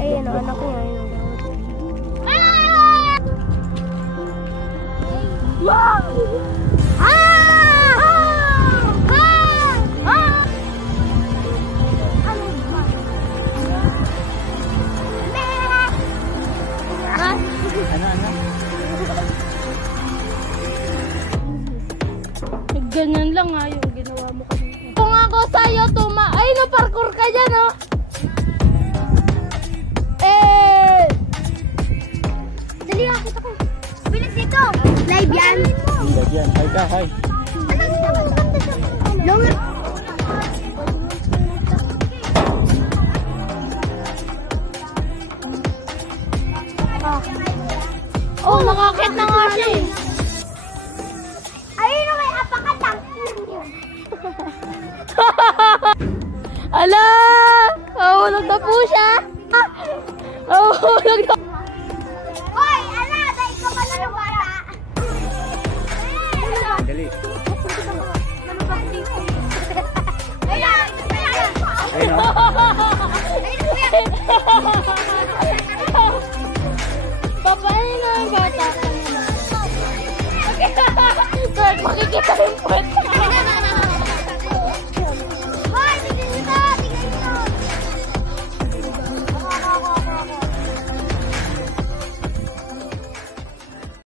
Ayun, ano, anak ko yan. Wow! Ah! Ah! Ah! Ah! Ano, ano? Ganyan lang ha yung ginawa mo kanina. Kung ako sa'yo, tuma... Ay, no, parkour ka dyan, oh! Yan. Hi ka, hi. Lower. Oh, nakakit na nga siya eh. Ayun o, may apakatang. Ala! Nahulog na po siya! Nahulog na. Dali. Ayun, ayun. Ayun o. Ayun, kuya.